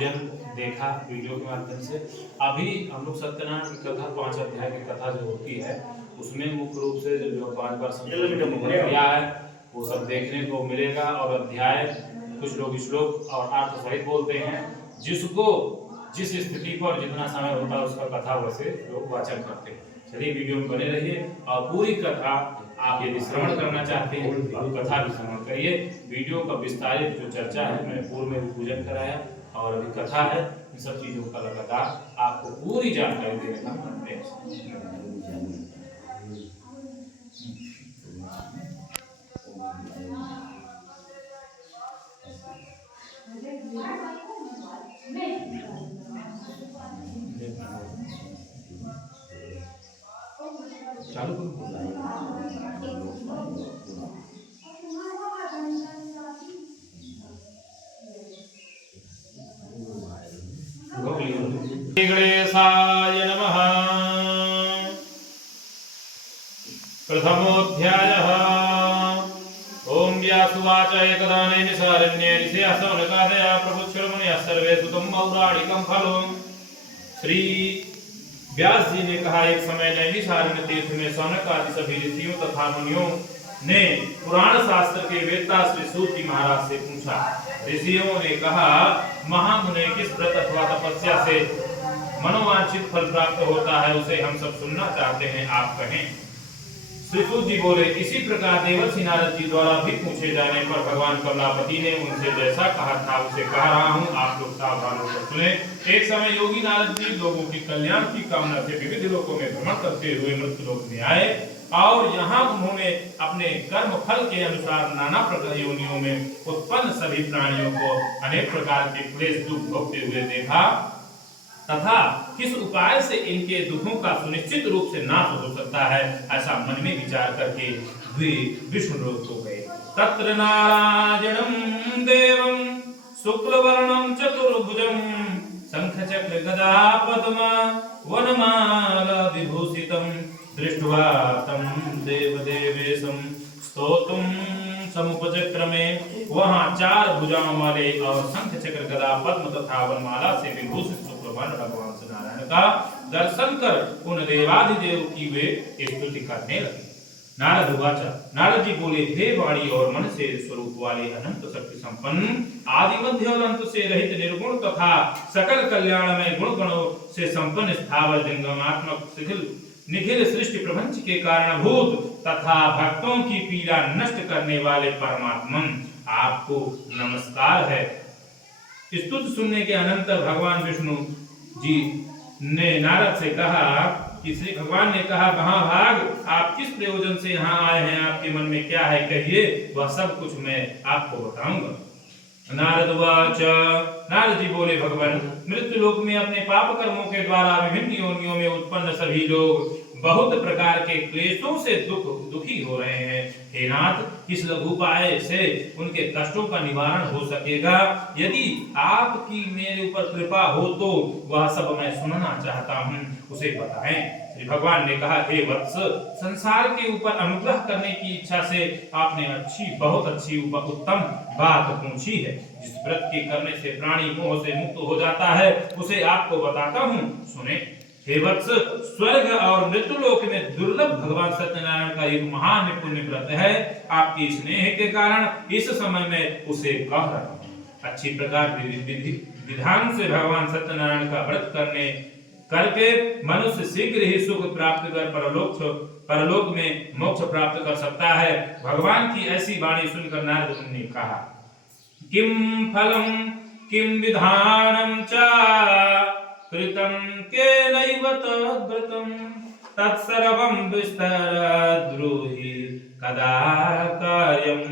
पूजन देखा वीडियो के माध्यम से। अभी हम लोग सत्यनारायण की कथा 5 अध्याय की कथा जो होती है उसमें मुख्य रूप से जो 5 बार संपूर्ण किया है वो सब देखने को मिलेगा। और अध्याय कुछ लोग श्लोक और अर्थ सहित बोलते हैं, जिसको जिस स्थिति पर जितना समय होता है उसका कथा वैसे लोग वाचन करते हैं। चलिए वीडियो में बने रहिए और पूरी कथा आप यदि श्रवण करना चाहते हैं तो कथा भी श्रवण करिए। वीडियो का विस्तारित जो चर्चा है मैंने पूर्व में भी पूजन कराया और अभी कथा है, इन सब चीजों का लगातार आपको पूरी जानकारी देने का प्रयास। चालू गणेशाय नमः। प्रथमोऽध्यायः। ओम व्यासुवाच एकदा नैमिषारण्ये ऋषयः प्रपुच्छ्रमुनिः सर्वे सुतं पौराणिकं फलम्। श्री व्यास जी ने कहा, एक समय नैमिषारण्य तीर्थ में सौनक आदि सभी ऋषियों तथा मुनियों ने पुराण शास्त्र के वेत्ता श्री सूत जी महाराज से पूछा। ऋषियों ने कहा, महामुने किस व्रत अथवा तपस्या से मनोवांछित फल प्राप्त होता है उसे हम सब सुनना चाहते हैं, आप कहें। श्री सूत जी बोले, इसी प्रकार देवर्षि नारद जी द्वारा भी पूछे जाने पर भगवान कमलापति ने उनसे जैसा कहा था उसे कह रहा हूँ, आप लोग सावधान होकर सुने। एक समय योगी नारद जी लोगों की कल्याण की कामना से विविध लोकों में भ्रमण करते हुए मृत्यु लोक में आए और यहाँ उन्होंने अपने कर्म फल के अनुसार नाना प्रकार योनियों में उत्पन्न सभी प्राणियों को अनेक प्रकार के क्लेश दुख भोगते हुए देखा तथा किस उपाय से इनके दुखों का सुनिश्चित रूप से नाश हो सकता है, ऐसा मन में विचार करके वे विष्णुलोक को गए। तत्र नारायणं देवं शुक्लवर्णं चतुर्भुजं शंख चक्र गदा पद्म वनमाला विभूषितं दृष्ट्वा तं देवदेवेशं स्तोतुं समुपचक्रमे। वहां 4 भुजाओं वाले और शंख चक्र गदा पद्म तथा वनमाला से विभूषित भगवान श्री नारायण का दर्शन कर उन देवाधिदेव की वे स्तुति करने लगे। नारद उवाच, नारद जी बोले, हे वाणी और मन से स्वरूप वाले अनंत शक्ति संपन्न आदि मध्य और अंत से रहित निर्गुण तथा सकल कल्याणमय गुण गणों से संपन्न स्थावर जंगमात्मक निखिल सृष्टि प्रपंच के कारणभूत तथा भक्तों की पीड़ा नष्ट करने वाले परमात्मन, आपको नमस्कार है। स्तुति सुनने के अनंतर भगवान विष्णु जी ने नारद से कहा कि श्री भगवान ने कहा, महाभाग आप किस प्रयोजन से यहाँ आए हैं, आपके मन में क्या है कहिए, वह सब कुछ मैं आपको बताऊंगा। नारद वाच, नारद जी बोले, भगवान मृत्यु लोक में अपने पाप कर्मों के द्वारा विभिन्न योनियों में उत्पन्न सभी लोग बहुत प्रकार के क्लेशों से दुखी हो रहे हैं। हे नाथ, किस लघु उपाय से उनके कष्टों का निवारण हो सकेगा? यदि आपकी मेरे ऊपर कृपा हो तो वह सब मैं सुनना चाहता हूँ, उसे बताएं। श्री भगवान ने कहा, हे वत्स, संसार के ऊपर अनुग्रह करने की इच्छा से आपने बहुत अच्छी उत्तम बात पूछी है। जिस व्रत के करने से प्राणी मोह से मुक्त हो जाता है उसे आपको बताता हूँ, सुने। हे वत्स, स्वर्ग और मृत्यु लोक में दुर्लभ भगवान सत्यनारायण का एक महान पुण्य व्रत है। आपके स्नेह के कारण इस समय में उसे कह रहा हूँ। अच्छी प्रकार विधान से भगवान सत्यनारायण का व्रत करके मनुष्य शीघ्र ही सुख प्राप्त कर परलोक में मोक्ष प्राप्त कर सकता है। भगवान की ऐसी वाणी सुनकर नारद मुनि ने कहा, किम फलम किम विधानम च कृतं केनैव तद्व्रतं तत्सर्वं विस्तरद् ब्रूहि कदा कार्यं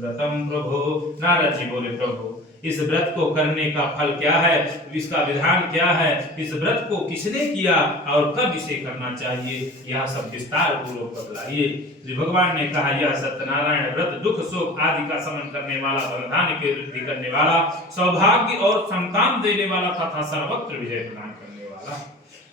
व्रतं प्रभो। नारद जी बोले, प्रभु इस व्रत को करने का फल क्या है, इसका विधान क्या है, इस व्रत को किसने किया और कब इसे करना चाहिए, यह सब विस्तार पूर्वक बतलाइए। श्री भगवान ने कहा, यह सत्यनारायण व्रत दुख शोक आदि का शमन करने वाला, धन धान्य की वृद्धि करने वाला, सौभाग्य और संतान देने वाला तथा सर्वत्र विजय प्रदान करने वाला,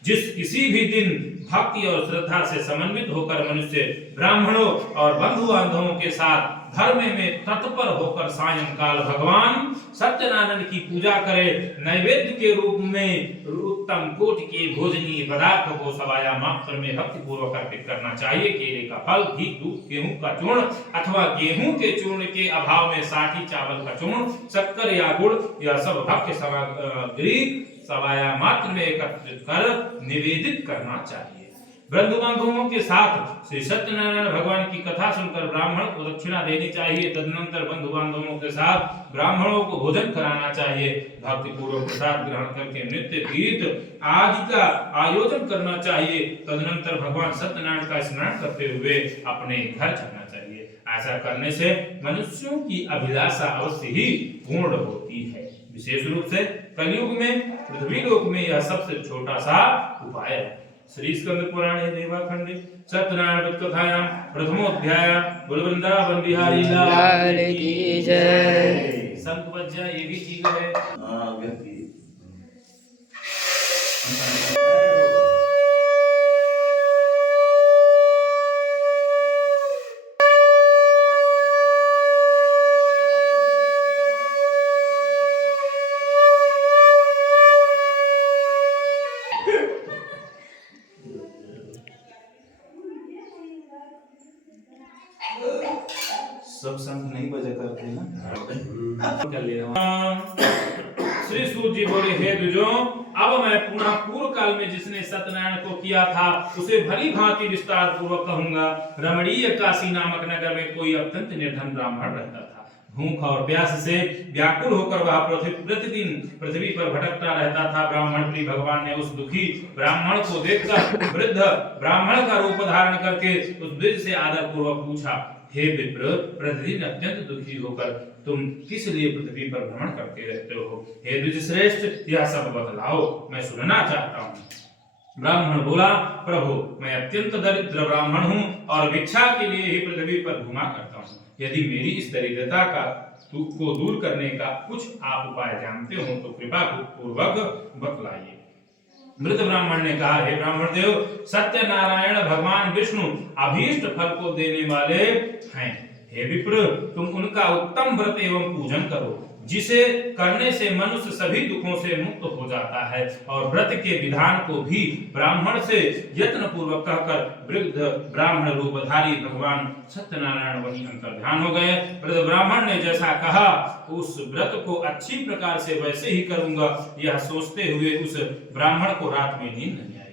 जिस किसी भी दिन भक्ति और श्रद्धा से समन्वित होकर मनुष्य ब्राह्मणों और बंधु बांधवों के साथ धर्म में तत्पर होकर सायंकाल भगवान सत्यनारायण की पूजा करे। नैवेद्य के रूप में उत्तम कोटि के भोजनीय पदार्थ को सवाया मात्र में भक्ति पूर्वक अर्पित करना चाहिए। केले का फल, घी, दूध, गेहूं का चूर्ण अथवा गेहूं के चूर्ण के अभाव में साठी चावल का चूर्ण, शक्कर या गुड़, यह सब भक्ष्य सामग्री सवाया मात्र में एकत्रित कर निवेदित करना चाहिए। बंधु बांधवों के साथ श्री सत्यनारायण भगवान की कथा सुनकर ब्राह्मण को दक्षिणा देनी चाहिए। तदनंतर बंधु बांधवों के साथ ब्राह्मणों को भोजन कराना चाहिए। भक्ति पूर्वक प्रसाद ग्रहण करके नृत्य गीत आदि का आयोजन करना चाहिए। तदनंतर भगवान सत्यनारायण का स्मरण करते हुए अपने घर चलना चाहिए। ऐसा करने से मनुष्यों की अभिलाषा अवश्य ही पूर्ण होती है। विशेष रूप से कलयुग में पृथ्वी लोक में यह सबसे छोटा सा उपाय है। श्री स्कंद पुराणे देवाखंडे सत्यनारायण कथायां प्रथमोध्याय वृंदावन बिहारी लाल की जय। संत बच्चा ये भी ठीक है। सब संत नहीं बजा करते ना। कर ले श्री सूत जी बोले, हे द्विजों, अब मैं पुनः पूर्व काल में जिसने सत्यनारायण को किया था उसे भली भांति विस्तार पूर्वक कहूंगा। रमणीय काशी नामक नगर में कोई अत्यंत निर्धन ब्राह्मण रहता था। भूख और प्यास से व्याकुल होकर वह प्रतिदिन पृथ्वी पर भटकता रहता था। ब्राह्मण प्रिय भगवान ने उस दुखी ब्राह्मण को देखकर वृद्ध ब्राह्मण का रूप धारण करके उस द्विज से आदर पूर्वक पूछा, हे विप्र, प्रतिदिन अत्यंत दुखी होकर तुम किस लिए पृथ्वी पर भ्रमण करते रहते हो? हे द्विज श्रेष्ठ, यह सब बतलाओ, मैं सुनना चाहता हूँ। ब्राह्मण बोला, प्रभु, मैं अत्यंत दरिद्र ब्राह्मण हूँ और भिक्षा के लिए ही पृथ्वी पर घुमा करता हूँ। यदि मेरी इस दरिद्रता का को दूर करने का कुछ आप उपाय जानते हो तो कृपा पूर्वक बतलाइए। मृत ब्राह्मण ने कहा, हे ब्राह्मण देव, सत्यनारायण भगवान विष्णु अभीष्ट फल को देने वाले हैं। हे विप्र, तुम उनका उत्तम व्रत एवं पूजन करो, जिसे करने से मनुष्य सभी दुखों से मुक्त हो जाता है। और व्रत के विधान को भी ब्राह्मण से यत्न पूर्वक कहकर वृद्ध ब्राह्मण रूपधारी भगवान सत्यनारायण वहीं अंतर्ध्यान हो गए। वृद्ध ब्राह्मण ने जैसा कहा उस व्रत को अच्छी प्रकार से वैसे ही करूंगा, यह सोचते हुए उस ब्राह्मण को रात में नींद नहीं आई।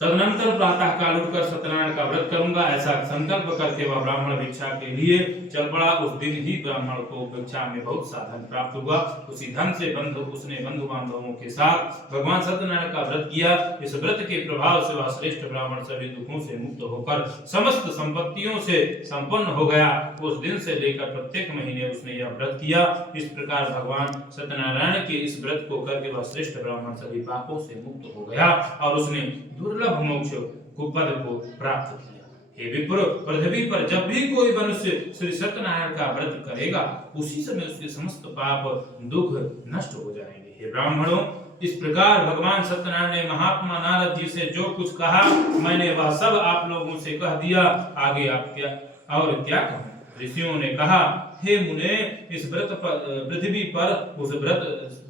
तदनंतर प्रातः काल उठकर सत्यनारायण का व्रत करूंगा, ऐसा संकल्प करके वह ब्राह्मण भिक्षा के लिए चल पड़ा। उस दिन ही ब्राह्मण को भिक्षा में बहुत सा धन प्राप्त हुआ। उसी धन से उसने बंधु बांधवों के साथ भगवान सत्यनारायण का व्रत किया। इस व्रत के प्रभाव से वह श्रेष्ठ ब्राह्मण सभी दुखों से मुक्त होकर समस्त संपत्तियों से संपन्न हो गया। उस दिन से लेकर प्रत्येक महीने उसने यह व्रत किया। इस प्रकार भगवान सत्यनारायण के इस व्रत को करके वह श्रेष्ठ ब्राह्मण सभी पापों से मुक्त हो गया और उसने दुर्लभ मोक्ष को पद को प्राप्त किया। हे विप्र, पृथ्वी पर जब भी कोई मनुष्य श्री सत्यनारायण का व्रत करेगा उसी समय उसके समस्त पाप दुख नष्ट हो जाएंगे। हे ब्राह्मणों, इस प्रकार भगवान सत्यनारायण ने महात्मा नारद जी से जो कुछ कहा मैंने वह सब आप लोगों से कह दिया। आगे आप क्या कहूं? ऋषियों ने कहा, हे मुने, इस व्रत पृथ्वी पर उस व्रत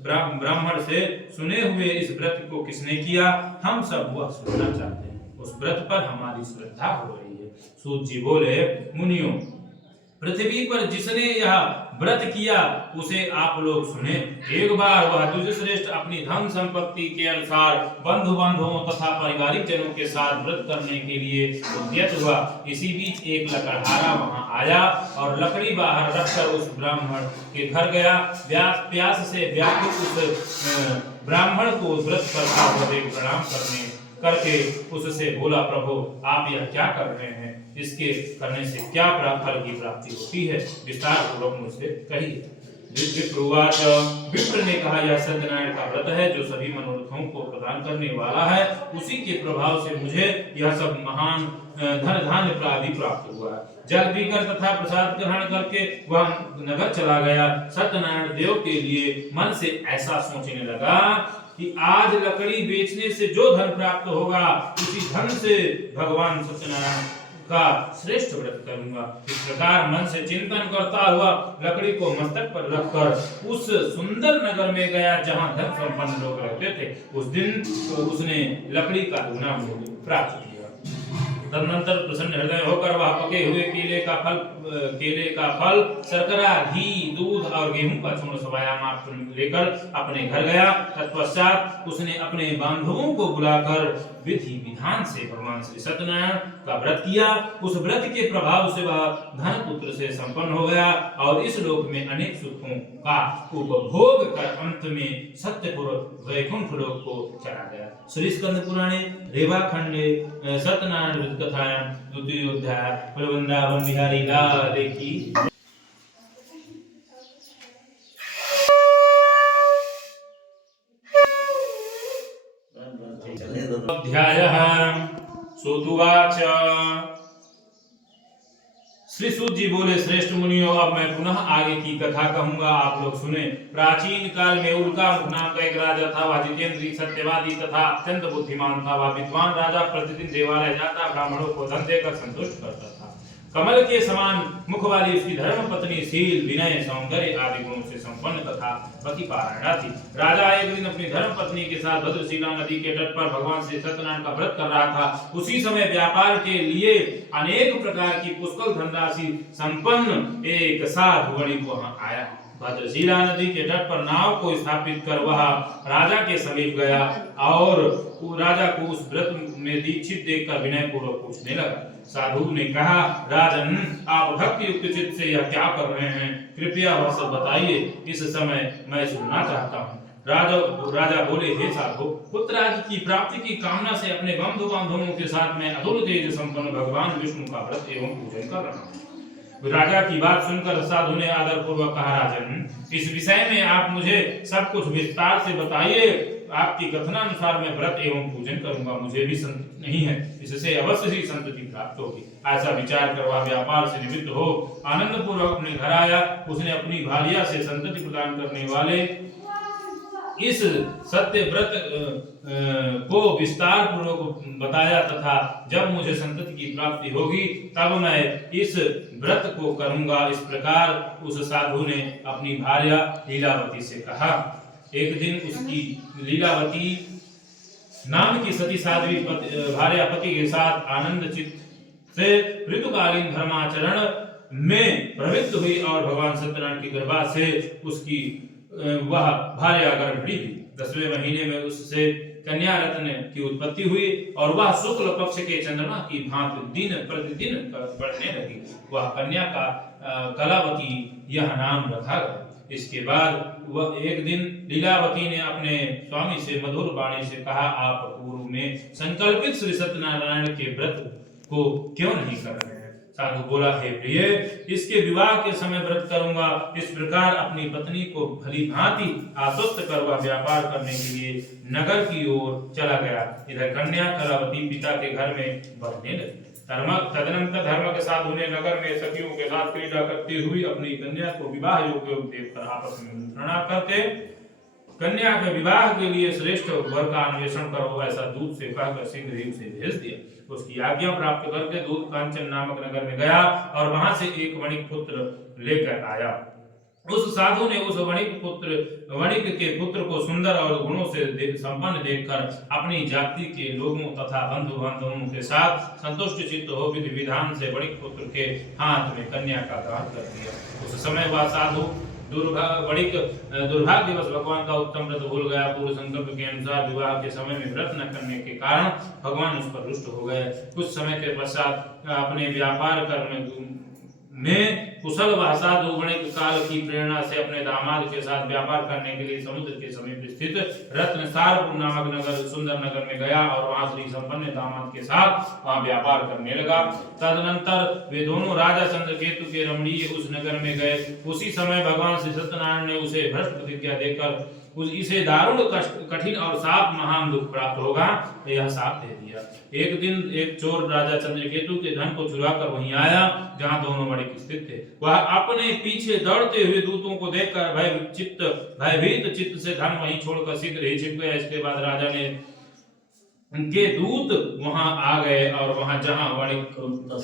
ब्राह्मण से सुने हुए इस व्रत को किसने किया, हम सब वह सुनना चाहते हैं। उस व्रत पर हमारी श्रद्धा हो रही है। सूत जी बोले, मुनियों, पृथ्वी पर जिसने यह व्रत किया उसे आप लोग सुने। एक बार वह द्विज श्रेष्ठ अपनी धन संपत्ति के अनुसार बंधु बांधवों तथा पारिवारिक जनों के साथ व्रत करने के लिए उद्यत हुआ। इसी बीच एक लकड़हारा वहां आया और लकड़ी बाहर रखकर उस ब्राह्मण के घर गया। प्यास से व्याकुल उस ब्राह्मण को व्रत करता हुआ प्रणाम करके उससे बोला, प्रभु, आप यह क्या कर रहे हैं? इसके करने से क्या फल की प्राप्ति होती है? विस्तार पूर्वक मुझसे कहिए। विप्र ने कहा, यह सत्यनारायण का व्रत है जो सभी मनोरथों को प्रदान करने वाला है। उसी के प्रभाव से मुझे यह सब महान धन धान्य आदि प्राप्त हुआ। जल पीकर तथा प्रसाद ग्रहण करके वह नगर चला गया। सत्यनारायण देव के लिए मन से ऐसा सोचने लगा कि आज लकड़ी बेचने से जो धन प्राप्त होगा उसी धन से भगवान सत्यनारायण का श्रेष्ठ व्रत करूंगा। इस प्रकार मन से चिंतन करता हुआ लकड़ी को मस्तक पर रखकर उस सुंदर नगर में गया जहां धन संपन्न लोग रहते थे। उस दिन उसने लकड़ी का दुगना मूल्य प्राप्त किया। तदनंतर प्रसन्न हृदय होकर वह पके हुए केले का फल, शर्करा, घी, दूध और गेहूं का चूर्ण सवाया मात्र लेकर अपने घर गया। तत्पश्चात उसने अपने बांधवों को बुलाकर विधि विधान से भगवान श्री सत्यनारायण का व्रत किया। उस व्रत के प्रभाव से वह धन पुत्र से संपन्न हो गया और इस लोक में अनेक सुखों का उपभोग कर अंत में सत्यपुर वैकुंठ लोक को चला गया। श्री स्कंद पुराणे रेवा खंडे सत्यनारायण व्रत कथायां द्वितीय अध्याय। वृंदावन बिहारी लाल की अध्यायः। सोतुवाच। श्री सूत जी बोले, श्रेष्ठ मुनियों, अब मैं पुनः आगे की कथा कहूंगा, आप लोग सुने। प्राचीन काल में उल्कामुख नाम का एक राजा था। वह जितेंद्रिय, सत्यवादी तथा अत्यंत बुद्धिमान था। वह विद्वान राजा प्रतिदिन देवालय जाता, ब्राह्मणों को धन देकर संतुष्ट करता था। कमल के समान मुख वाली उसकी धर्म पत्नी शील, विनय, सौंदर्य आदि गुणों से संपन्न तथा पतिपारायणा थी। राजा एक दिन अपनी धर्म पत्नी के साथ भद्रशिला नदी के तट पर भगवान श्री सत्यनारायण का व्रत कर रहा था। उसी समय व्यापार के लिए अनेक प्रकार की पुष्कल धनराशि संपन्न एक साधु वणिक वहां आया। भद्रशिला नदी के तट पर नाव को स्थापित कर वह राजा के समीप गया और राजा को उस व्रत में दीक्षित देखकर विनय पूर्वक पूछने लगा। साधु ने कहा, राजन, आप भक्ति युक्त चित्त से यह क्या कर रहे हैं? कृपया वह सब बताइए, इस समय मैं सुनना चाहता हूँ। राजा बोले, हे साधु, पुत्र आदि की प्राप्ति की कामना से अपने बंधु बांधवों के साथ मैं अतुल तेज संपन्न भगवान विष्णु का व्रत एवं पूजन कर रहा हूँ। राजा की बात सुनकर साधु ने आदर पूर्वक कहा, राजन, इस विषय में आप मुझे सब कुछ विस्तार से बताइए। आपकी कथनानुसार मैं व्रत एवं पूजन करूंगा। मुझे भी संतति नहीं है, इससे अवश्य ही संतति प्राप्त होगी। ऐसा विचार कर वह व्यापार से निवृत्त हो आनंद पूर्वक अपने घर आया। उसने अपनी भार्या से संतति प्रदान करने वाले इस सत्य व्रत को विस्तार पूर्वक बताया तथा जब मुझे संतति की प्राप्ति होगी तब मैं इस व्रत को करूंगा। इस प्रकार उस साधु ने अपनी भार्या लीलावती से कहा। एक दिन उसकी लीलावती नाम की सती साध्वी भार्या पति के साथ आनंद चित्त से ऋतुकालीन धर्माचरण में प्रवृत्त हुई और भगवान सत्यनारायण की कृपा से उसकी वह भार्या गर्भिणी हुई। 10वें महीने में उससे कन्या रत्न की उत्पत्ति हुई और वह शुक्ल पक्ष के चंद्रमा की भांति दिन प्रतिदिन बढ़ने लगी। वह कन्या का कलावती यह नाम रखा गया। इसके बाद वह एक दिन लीलावती ने अपने स्वामी से मधुर वाणी से कहा, आप पूर्व में संकल्पित श्री सत्यनारायण के व्रत को क्यों नहीं कर रहे हैं? साधु बोला, हे प्रिय, इसके विवाह के समय व्रत करूंगा। इस प्रकार अपनी पत्नी को भली भांति आश्वस्त कर वह व्यापार करने के लिए नगर की ओर चला गया। इधर कन्या कलावती पिता के घर में बढ़ने लगी। तदनंतर धर्म के साधु ने नगर में सखियों के साथ क्रीड़ा करती हुई अपनी कन्या को विवाह योग्य देखकर आपस में मंत्रणा करके कन्या के विवाह के लिए श्रेष्ठ वर का अन्वेषण करो, ऐसा दूत से कहकर शीघ्र ही उसे भेज दिया। उसकी आज्ञा प्राप्त करके दूत कांचन नामक नगर में गया और वहां से एक वणिक पुत्र लेकर आया। उस साधु ने उस वणिक के पुत्र को सुंदर और गुणों से संपन्न देखकर अपनी जाति के लोगों तथा बंधु बांधवों के साथ संतुष्ट चित्त हो विधि विधान से वणिक पुत्र के हाथ में कन्या का दान कर दिया। उस समय वह साधु दुर्भाग्यवश भगवान का उत्तम व्रत भूल गया। पूर्व संकल्प के अनुसार विवाह के समय में व्रत न करने के कारण भगवान उस पर रुष्ट हो गए। कुछ समय के पश्चात अपने व्यापार करने में कुशल वह साधु वणिक काल की प्रेरणा से अपने दामाद के साथ व्यापार करने के लिए समुद्र के समीप स्थित रत्नसारपुर नामक नगर सुंदर नगर में गया और वहां श्री संपन्न दामाद के साथ वहां व्यापार करने लगा। तदनंतर वे दोनों राजा चंद्रकेतु के रमणीय उस नगर में गए। उसी समय भगवान श्री सत्यनारायण ने उसे भ्रष्ट प्रतिज्ञा देकर इसे दारुण कठिन और साप महान दुख प्राप्त होगा यह साप दे दिया। एक दिन एक चोर राजा चंद्रकेतु के धन को चुरा कर वहीं आया जहां दोनों वणिक स्थित थे। वह अपने पीछे दौड़ते हुए दूतों को देखकर भयभीत चित्त से धन वहीं छोड़कर शीघ्र ही छिप गया। इसके बाद राजा ने उनके दूत वहां आ गए और वहां जहां वणिक था,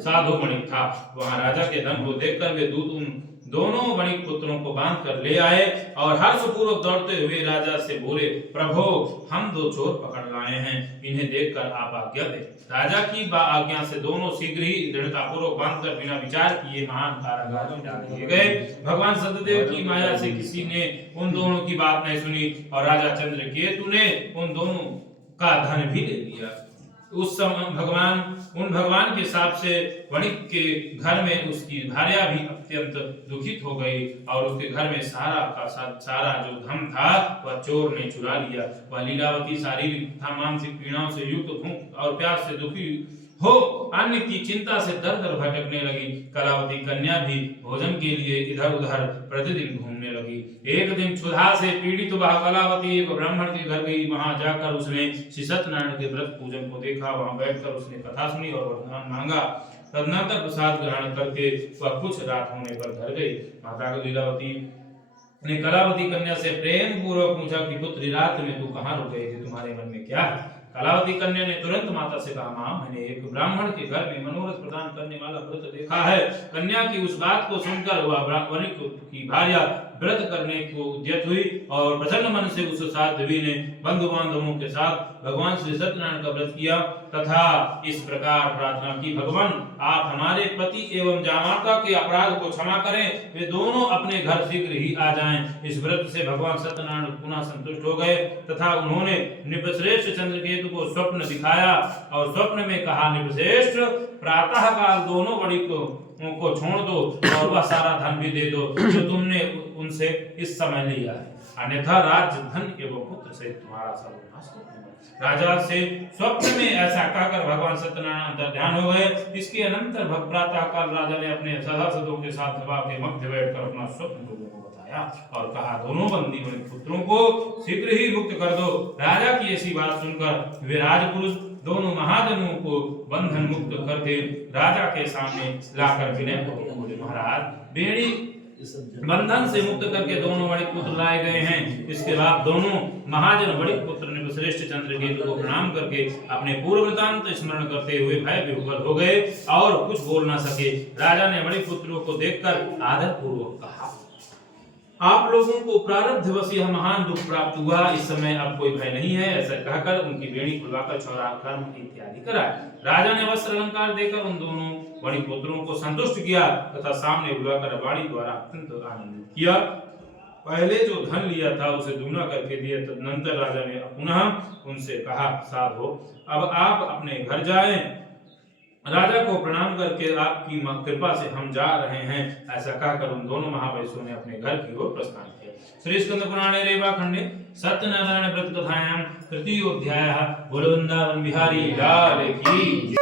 साधु वणिक था, वहां राजा के धन को देखकर वे दूत उन दोनों वणिक पुत्रों को बांध कर ले आए और हर्षपूर्वक दौड़ते हुए राजा से बोले, प्रभो हम दो चोर पकड़ लाए हैं, इन्हें देखकर आप आज्ञा दें। राजा की आज्ञा से दोनों शीघ्र ही दृढ़तापूर्वक बांधकर बिना विचार किए महान कारागार में डाल दिए गए। भगवान सत्यदेव की माया से किसी ने उन दोनों की बात नहीं सुनी और राजा चंद्रकेतु ने उन दोनों का धन भी ले लिया। उस समय उन भगवान के शाप से वणिक के घर में उसकी भार्या भी अत्यंत दुखित हो गई और उसके घर में सारा जो धन था वह चोर ने चुरा लिया। वह लीलावती शारीरिक तथा मानसिक पीड़ाओं से युक्त भूख और प्यास से दुखी हो अन्न की चिंता से दर दर भटकने लगी। कलावती कन्या भी भोजन के लिए इधर उधर प्रतिदिन घूमने लगी। एक दिन क्षुधा से पीड़ित वह कलावती एक ब्राह्मण के घर गई। वहां जाकर उसने श्री सत्यनारायण के व्रत पूजन को देखा। वहां बैठकर उसने कथा सुनी और वरदान मांगा। तदनंतर प्रसाद ग्रहण करके वह कुछ रात होने पर घर गई। माता लीलावती ने कलावती कन्या से प्रेम पूर्वक पूछा कि पुत्री, रात में तू कहाँ रुक गई थी, तुम्हारे मन में क्या है? कलावती कन्या ने तुरंत माता से कहा, मां, मैंने एक ब्राह्मण के घर में मनोरथ प्रदान करने वाला व्रत देखा है। कन्या की उस बात को सुनकर वह वणिक की भार्या व्रत करने को उद्यत हुई और प्रसन्न मन से उस साध्वी ने बंधु बांधवों के साथ भगवान श्री सत्यनारायण का व्रत किया तथा इस प्रकार प्रार्थना की, भगवान आप हमारे पति एवं जामाता के अपराध को क्षमा करें, वे दोनों अपने घर शीघ्र ही आ जाएं। इस व्रत से भगवान सत्यनारायण पुनः संतुष्ट हो गए तथा उन्होंने नृपश्रेष्ठ चंद्रकेतु को स्वप्न दिखाया और स्वप्न में कहा, नृपश्रेष्ठ प्रातः काल दोनों वणिकों को छोड़ दो और वह सारा धन भी दे दो जो तुमने उनसे इस समय लिया है, अन्यथा राज्य धन एवं पुत्र से तुम्हारा सर्वनाश हो जाएगा। राजा से स्वप्न में ऐसा कहकर भगवान सत्यनारायण अंतर ध्यान हो गए। इसके अनंतर प्रातः काल राजा ने अपने सभासदों के साथ सभा के मध्य बैठकर अपना स्वप्न लोगों को बताया और कहा, दोनों बंदी वणिक पुत्रों को शीघ्र ही मुक्त कर दो। राजा की ऐसी बात सुनकर वे राजपुरुष दोनों महाजनों को बंधन मुक्त करके राजा के सामने लाकर विनय बोले, महाराज बेड़ी बंधन से मुक्त करके दोनों वणिक पुत्र लाए गए हैं। इसके बाद दोनों महाजन वणिक पुत्र ने श्रेष्ठ चंद्रकेतु को प्रणाम करके अपने पूर्व वृतांत स्मरण करते हुए भय विह्वल हो गए और कुछ बोल न सके। राजा ने वणिक पुत्रों को देखकर आदर पूर्वक कहा, आप लोगों को प्रारब्धवश यह महान दुख प्राप्त हुआ, इस समय अब कोई भय नहीं है। ऐसा कहकर उनकी बेड़ी खुलवाकर छौरा कर्म इत्यादि कराए। राजा ने वस्त्र अलंकार देकर उन दोनों वणिक पुत्रों को संतुष्ट किया तथा सामने बुलाकर वाणी द्वारा अत्यंत आनंदित किया। पहले जो धन लिया था उसे दुगना करके दिया। तदनंतर राजा ने पुनः उनसे कहा, साधो अब आप अपने घर जाएं। राजा को प्रणाम करके आपकी कृपा से हम जा रहे हैं। ऐसा कहकर उन दोनों महावैश्यों ने अपने घर की ओर प्रस्थान किया। श्री स्कंद पुराणे रेवा खंडे सत्यनारायण व्रत कथायां तृतीयोऽध्यायः। बोलो वृंदावन बिहारी लाल की।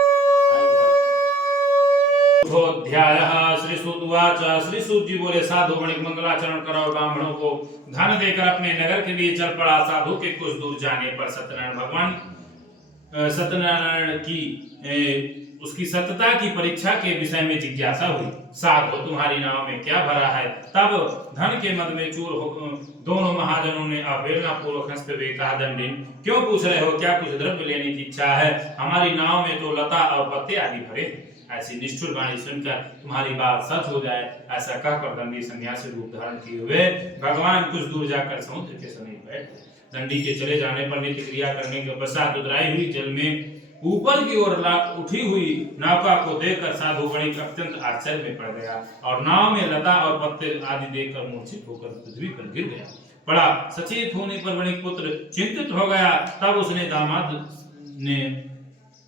अध्यायः। श्री सूत उवाच। श्री सूत जी बोले, साधु वणिक मंगलाचरण करो। ब्राह्मणों को धन देकर अपने नगर के लिए चल पड़ा। साधु के कुछ दूर जाने पर सत्यनारायण की उसकी सत्यता की परीक्षा के विषय में जिज्ञासा हुई। साधु तुम्हारी नाव में क्या भरा है? तब धन के मद में चूर हो दोनों महाजनों ने अवहेलना पूर्वक हंसते हुए कहा, दंडिन क्यों पूछ रहे हो? क्या कुछ द्रव्य लेने की इच्छा है? हमारी नाव में तो लता और पत्ते आदि भरे। ऐसी निष्ठुर वाणी सुनकर तुम्हारी बात सच हो जाए, ऐसा कहकर दंडी सन्यासी रूप धारण किए हुए भगवान कुछ दूर जाकर समुद्र के समीप बैठे। दंडी के चले जाने पर नित्य क्रिया करने के पश्चात उतराई हुई जल में ऊपर की ओर उठी हुई नौका को देखकर साधु वणिक अत्यंत आश्चर्य में पड़ गया और नाव में लता और पत्ते आदि देखकर मूर्छित होकर पृथ्वी पर गिर गया। बड़ा सचेत होने पर वणिक पुत्र चिंतित हो गया। तब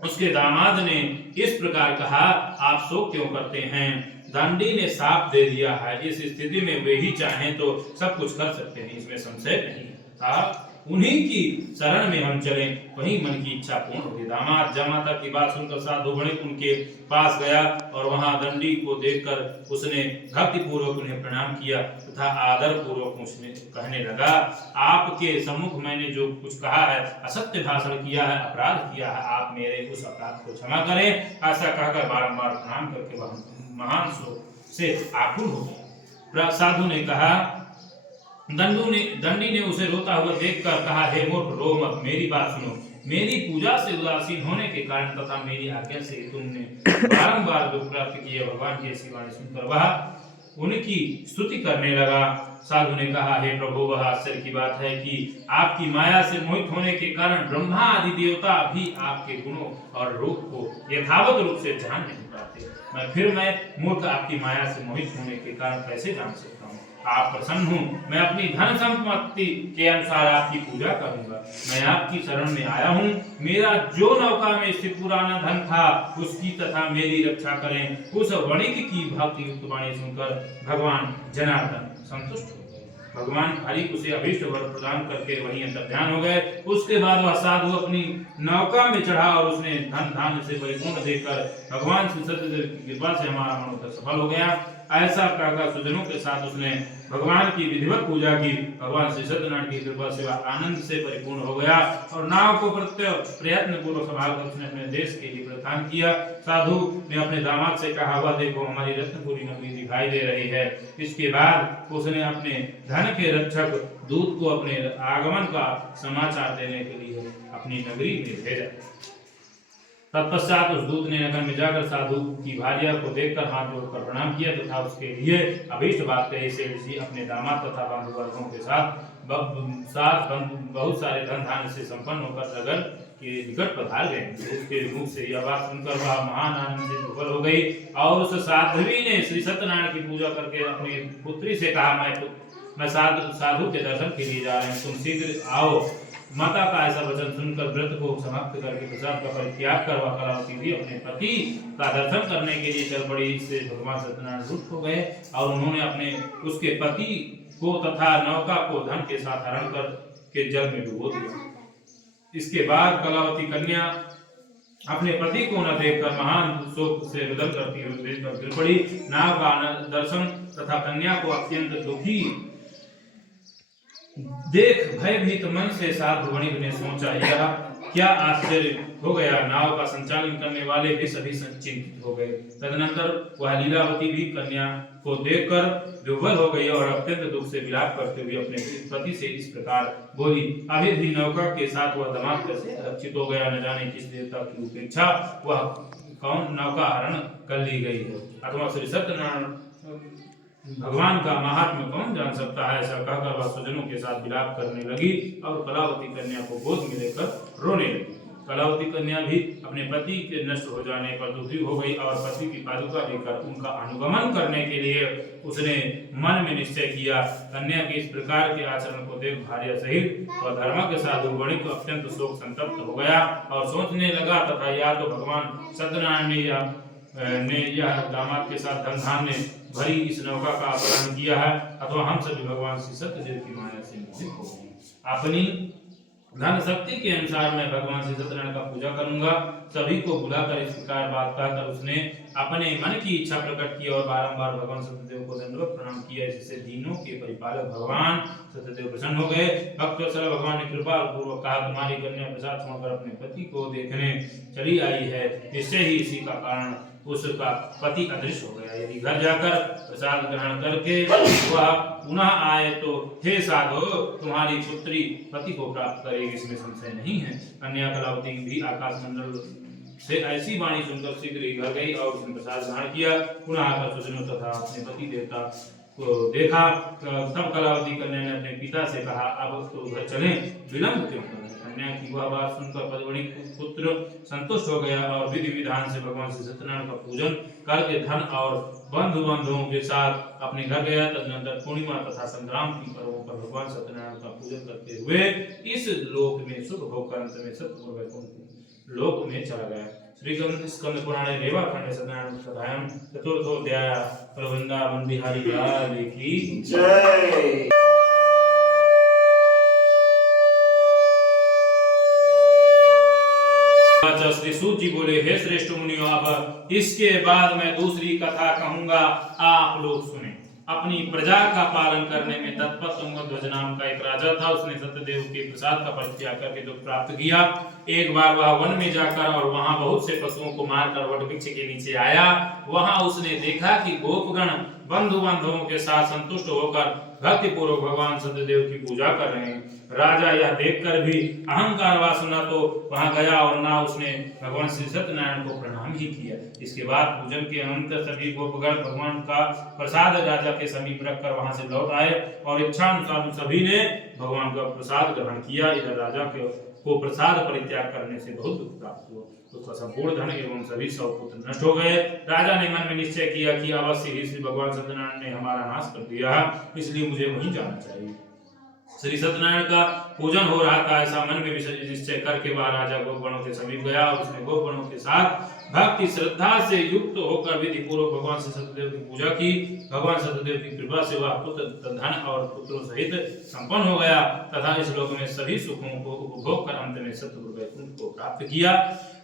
उसके दामाद ने इस प्रकार कहा, आप शोक क्यों करते हैं? दंडी ने साफ दे दिया है, इस स्थिति में वे ही चाहें तो सब कुछ कर सकते हैं, इसमें संशय नहीं है। उन्हीं की शरण में हम चलें, वहीं मन की इच्छा पूर्ण होगी। दामाद जामाता की बात सुनकर साधु वणिक उनके पास गया और वहां दंडी को देखकर उसने भक्ति पूर्वक उन्हें प्रणाम किया तथा आदर पूर्वक उसने कहने लगा, आपके सम्मुख मैंने जो कुछ कहा है, असत्य भाषण किया है, अपराध किया है, आप मेरे उस अपराध को क्षमा करें। ऐसा कहकर बारंबार प्रणाम करके वह महान शोक से आकुल हो गया। साधु ने कहा, दंडी ने उसे रोता हुआ देखकर कहा, हे मूर्ख, रो मत, मेरी बात सुनो। मेरी पूजा से उदासीन होने के कारण तथा मेरी आज्ञा से तुमने बारंबार जो प्राप्त किए, भगवान की ऐसी वाणी सुनकर वह उनकी स्तुति करने लगा। साधु ने कहा, हे प्रभु, वह आश्चर्य की बात है कि आपकी माया से मोहित होने के कारण ब्रह्मा आदि देवता भी आपके गुणों और रूप को यथावत रूप से जान नहीं पाते। मैं मूर्ख आपकी माया से मोहित होने के कारण कैसे जान सकता हूँ? आप प्रसन्न हो, मैं अपनी धन संपत्ति के अनुसार आपकी पूजा करूंगा। मैं आपकी शरण में आया हूँ। मेरा जो नौका में स्थित पुराना धन था उसकी तथा मेरी रक्षा करें। उस वणिक की भक्ति युक्त वाणी सुनकर भगवान जनार्दन संतुष्ट हो गए। भगवान हरि उसे अभीष्ट वर प्रदान करके वहीं अंतर्ध्यान हो गए। उसके बाद वह साधु अपनी नौका में चढ़ा और उसने धन धान्य से परिपूर्ण देखकर भगवान श्री सत्यदेव की कृपा से हमारा मनोरथ सफल हो गया। ऐसा कहकर सुजनों के साथ उसने भगवान की विधिवत पूजा की। भगवान श्री सत्यनारायण की कृपा से वह आनंद से परिपूर्ण हो गया और नाव को प्रयत्न पूर्वक संभालकर उसने अपने देश के लिए प्रस्थान किया। साधु ने अपने दामाद से कहा, वह देखो, हमारी रत्नपुरी नगरी दिखाई दे रही है। इसके बाद उसने अपने धन के रक्षक दूत को अपने आगमन का समाचार देने के लिए अपनी नगरी में भेजा। तत्पश्चात उस दूत ने नगर में जाकर साधु की भार्या को देखकर हाथ जोड़कर प्रणाम किया तथा उसके लिए अभीष्ट बात कही। से ऋषि अपने दामाद तथा बंधु वर्गों के साथ बहुत सारे धन धान्य से संपन्न होकर नगर के निकट पधार गए। उसके मुख से यह बात सुनकर वह महान आनंद से विफल हो गई और उस साध्वी ने श्री सत्यनारायण की पूजा करके अपनी पुत्री से कहा, मैं साधु के दर्शन के लिए जा रही हूँ, तुम शीघ्र आओ। माता का ऐसा वचन सुनकर व्रत को समाप्त करके प्रसाद का परित्याग कर वह कलावती भी अपने पति का दर्शन करने के लिए चल पड़ी। इससे भगवान सत्यनारायण रुष्ट हो गए और उन्होंने अपने उसके पति को तथा नौका को धन के साथ हरण कर के जल में डुबो दिया। इसके बाद कलावती कन्या अपने पति को न देखकर महान शोक से रुदन करती हुई गिर पड़ी। नाव का दर्शन तथा कन्या को अत्यंत दुखी देख भयभीत मन से साधु वणिक ने सोचा, यह क्या आश्चर्य हो गया। नाव का संचालन करने वाले भी सभी चिंतित हो गए। तदनंतर वह लीलावती भी कन्या को देखकर विह्वल हो गई और अत्यंत दुख से विलाप करते हुए अपने पति से इस प्रकार बोली, अभी भी नौका के साथ वह दामाद कैसे रक्षित हो गया। न जाने किस देवता की उपेक्षा वह कौन नौका हरण कर ली गई है, अथवा श्री सत्यनारायण भगवान का महात्म्य कौन जान सकता है। ऐसा कहकर वह स्वजनों के साथ विलाप करने लगी और कलावती कन्या को गोद में लेकर रोने लगी। कलावती कन्या भी अपने पति के नष्ट हो जाने पर दुखी हो गई और पति की पादुका लेकर उनका अनुगमन करने के लिए उसने मन में निश्चय किया। कन्या के इस प्रकार के आचरण को देख भार्या सहित वह धर्म के साधु वणिक अत्यंत शोक संतप्त हो गया और सोचने लगा तथा या तो भगवान सत्यनारायण ने यह दामाद के साथ धन धान्य भरी इस नौका का अपहरण किया है, अथवा हम सभी भगवान श्री सत्यदेव की माया से मोहित हो गए। अपनी धन शक्ति के अनुसार मैं भगवान श्री सत्यनारायण का पूजा करूंगा। सभी को बुलाकर इस प्रकार बात कहकर उसने अपने मन की इच्छा प्रकट की और बारंबार भगवान सत्यदेव को दंडवत प्रणाम किया। इससे दीनों के परिपालक भगवान सत्यदेव प्रसन्न हो गए। भक्तवत्सल भगवान ने कृपा पूर्वक कहा, तुम्हारी कन्या प्रसाद छोड़कर अपने पति को देखने चली आई है, निश्चय ही इसी का कारण उसका पति अदृश्य हो गया। यदि घर जाकर प्रसाद ग्रहण करके वह पुनः आए तो हे साधु, तुम्हारी पुत्री पति को प्राप्त करेगी, इसमें संशय नहीं है। कन्या कलावती भी आकाश मंडल से ऐसी वाणी सुनकर शीघ्र ही घर गई और उसने प्रसाद ग्रहण किया। पुनः आकर सुजनों तथा अपने पति देवता को देखा। तब कलावती कन्या ने अपने पिता से कहा, अब तो घर चलें, विलंब क्यों करें। कन्या की वह बात सुनकर पद्मणि पुत्र संतुष्ट हो गया और विधि विधान से भगवान श्री सत्यनारायण का पूजन करके धन और बंधु बांधवों के साथ अपने घर गया। तदनंतर पूर्णिमा तथा संग्राम की पर्वों पर भगवान सत्यनारायण का पूजन करते हुए इस लोक में शुभ होकर अंत में सत्यपुर वैकुंठ लोक में चला गया। श्री स्कंद पुराणे रेवाखंड सत्यनारायण कथायां चतुर्थोऽध्याय। वृंदावन बिहारी लाल की जय। श्री सूत जी बोले, हे श्रेष्ठ मुनियों, अब इसके बाद मैं दूसरी कथा कहूंगा, आप लोग सुने। अपनी प्रजा का पालन करने में तत्पर तुंगध्वज नाम का एक राजा था। उसने सत्यदेव के प्रसाद का परित्याग करके दुख प्राप्त किया। एक बार वह वन में जाकर और वहां बहुत से पशुओं को मारकर वटवृक्ष के नीचे आया। वहां उसने देखा कि गोपगण बंधु बांधवों के साथ संतुष्ट होकर भक्ति पूर्वक भगवान सत्यदेव की पूजा कर रहे हैं। राजा यह देखकर भी अहंकार वासना तो वहां गया और ना उसने भगवान श्री सत्यनारायण को प्रणाम ही किया। इसके बाद पूजन के अनंतर सभी गोपगण भगवान का प्रसाद राजा के समीप रखकर वहां से लौट आए और इच्छानुसार सभी ने भगवान का प्रसाद ग्रहण किया। इधर राजा को प्रसाद परित्याग करने से बहुत दुख प्राप्त हुआ। उसका संपूर्ण धन एवं सभी सौ पुत्र नष्ट हो गए। राजा ने मन में निश्चय किया कि अवश्य ही श्री भगवान सत्यनारायण ने हमारा नाश कर दिया, इसलिए मुझे वहीं जाना चाहिए। श्री सत्यनारायण का पूजन हो रहा था, ऐसा मन में निश्चय करके वह राजा गोपगणों के समीप गया और उसने गोपगणों के साथ भक्ति श्रद्धा से युक्त होकर विधि पूर्वक भगवान श्री सत्यदेव की पूजा की। भगवान सत्यदेव की कृपा से वह पुत्र धन और पुत्रों सहित संपन्न हो गया तथा इस लोक में सभी सुखों को उपभोग कर अंत में सत्यपुर वैकुंठ को प्राप्त किया।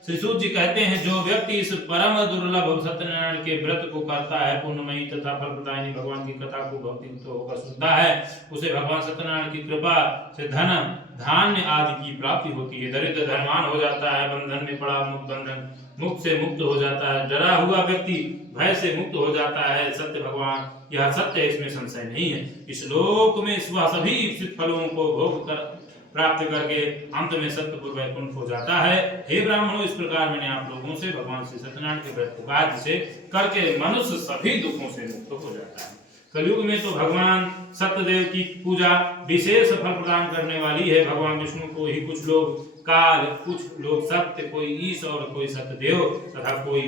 श्री सूत जी कहते हैं, जो व्यक्ति इस परम दुर्लभ सत्यनारायण के व्रत को करता है, पुण्यमयी तथा फलप्रदायिनी भगवान की कथा को भक्ति होकर सुनता है, उसे भगवान सत्यनारायण की कृपा से धन धान्य आदि की प्राप्ति होती है। दरिद्र धनवान हो जाता है, बंधन में पड़ा बंधन मुक्त से मुक्त हो जाता है, डरा हुआ व्यक्ति भय से मुक्त हो जाता है। सत्य भगवान यह सत्य है, इसमें संशय नहीं है। इस लोक में वह सभी इच्छित फलों को भोग कर प्राप्त करके अंत में सत्यपुर वैकुंठ हो जाता है। हे ब्राह्मणों, इस प्रकार मैंने आप लोगों से भगवान श्री सत्यनारायण के व्रत को कहा, जिसे करके मनुष्य सभी दुखों से मुक्त हो जाता है। कलयुग में तो भगवान सत्यदेव की पूजा विशेष फल प्रदान करने वाली है। भगवान विष्णु को ही कुछ लोग काल, कुछ लोग सत्य, कोई ईश और कोई सत्यदेव तथा कोई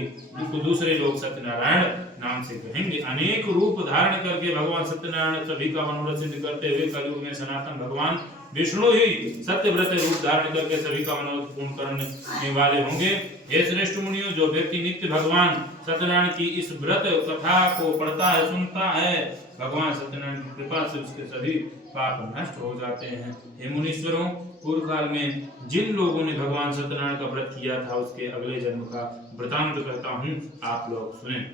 दूसरे लोग सत्यनारायण नाम से कहेंगे। अनेक रूप धारण करके भगवान सत्यनारायण सभी का मनोरथ सिद्ध करते हुए कलयुग में सनातन भगवान विष्णु ही सत्यव्रत रूप धारण करके सभी का मनोरथ पूर्ण करने वाले होंगे। हे श्रेष्ठ मुनियों, जो व्यक्ति नित्य भगवान सत्यनारायण की इस व्रत कथा को पढ़ता है, सुनता है, भगवान सत्यनारायण की कृपा से उसके सभी पाप नष्ट हो जाते हैं। हे मुनीश्वरों, पूर्व काल में जिन लोगों ने भगवान सत्यनारायण का व्रत किया था, उसके अगले जन्म का वृतांत करता हूँ, आप लोग सुने।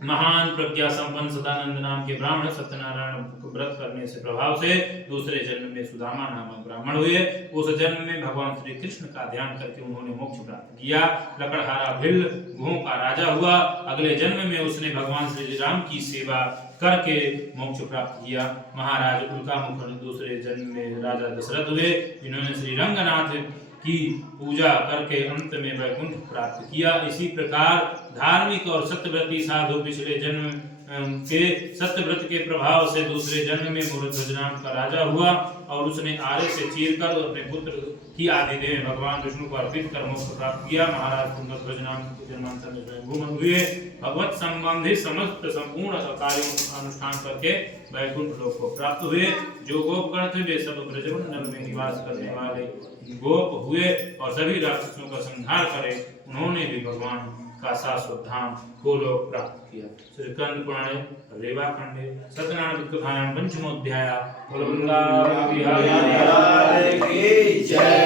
महान प्रज्ञा संपन्न सदानंद नाम के ब्राह्मण सत्यनारायण व्रत करने से प्रभाव से दूसरे जन्म में सुदामा नामक ब्राह्मण हुए। उस जन्म में भगवान श्री कृष्ण का ध्यान करके उन्होंने मोक्ष प्राप्त किया। लकड़हारा भिल्ल गों का राजा हुआ। अगले जन्म में उसने भगवान श्री राम की सेवा करके मोक्ष प्राप्त किया। महाराज उल्कामुख दूसरे जन्म में राजा दशरथ हुए, जिन्होंने श्री रंगनाथ की पूजा करके अंत में वैकुंठ प्राप्त किया। इसी प्रकार धार्मिक और सत्यव्रती साधु पिछले जन्म के सत्यव्रत के प्रभाव से दूसरे जन्म में मूर्धध्वज नाम का राजा हुआ और उसने आरे से चीरकर अपने पुत्र की आदिदेव भगवान विष्णु को अर्पित कर मोक्ष प्राप्त किया। महाराज कुंभध्वज नाम के जन्मांतर में स्वयंभू हुए। भगवत संबंधी समस्त संपूर्ण कार्यों का अनुष्ठान करके वैकुंठ लोक को प्राप्त हुए। जो गोपगण थे वे सब ब्रजमंडल में निवास करने वाले गोप हुए और सभी राक्षसों का संहार करे। उन्होंने भी भगवान का शाश्वत धाम गोलोक प्राप्त किया। श्री कंद पुराणे रेवा खंडे सत्यनारायण कथायां पंचमोध्याय। बोलो वृंदावन बिहारी लाल की जय।